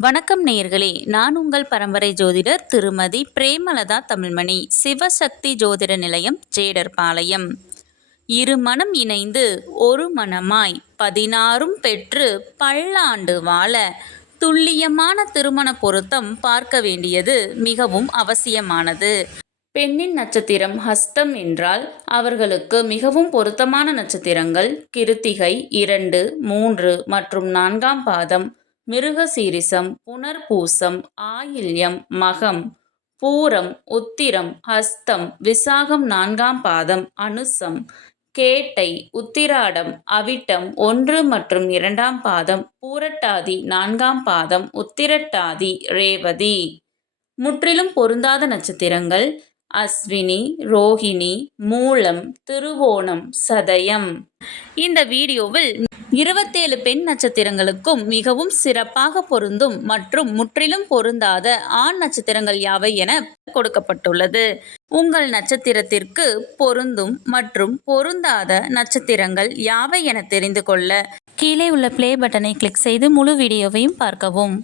வணக்கம் நேயர்களே, நான் உங்கள் பரம்பரை ஜோதிடர் திருமதி பிரேமலதா தமிழ்மணி, சிவசக்தி ஜோதிட நிலையம், ஜேடர்பாளையம். இரு மனம் இணைந்து ஒரு மனமாய் 16ம் பெற்று பல்லாண்டு வாழ துல்லியமான திருமண பொருத்தம் பார்க்க வேண்டியது மிகவும் அவசியமானது. பெண்ணின் நட்சத்திரம் ஹஸ்தம் என்றால் அவர்களுக்கு மிகவும் பொருத்தமான நட்சத்திரங்கள் கிருத்திகை 2, 3 மற்றும் 4ஆம் பாதம், மிருகசீரிசம், புனர்பூசம், ஆயில்யம், மகம், பூரம், உத்திரம், ஹஸ்தம், விசாகம் 4ஆம் பாதம், அனுசம், கேட்டை, உத்திராடம், அவிட்டம் 1 மற்றும் 2ஆம் பாதம், பூரட்டாதி 4ஆம் பாதம், உத்திரட்டாதி, ரேவதி. முற்றிலும் பொருந்தாத நட்சத்திரங்கள் அஸ்வினி, ரோகிணி, மூலம், திருவோணம், சதயம். இந்த வீடியோவில் 27 பெண் நட்சத்திரங்களுக்கும் மிகவும் சிறப்பாக பொருந்தும் மற்றும் முற்றிலும் பொருந்தாத ஆண் நட்சத்திரங்கள் யாவை என கொடுக்கப்பட்டுள்ளது. உங்கள் நட்சத்திரத்திற்கு பொருந்தும் மற்றும் பொருந்தாத நட்சத்திரங்கள் யாவை என தெரிந்து கொள்ள கீழே உள்ள பிளே பட்டனை கிளிக் செய்து முழு வீடியோவையும் பார்க்கவும்.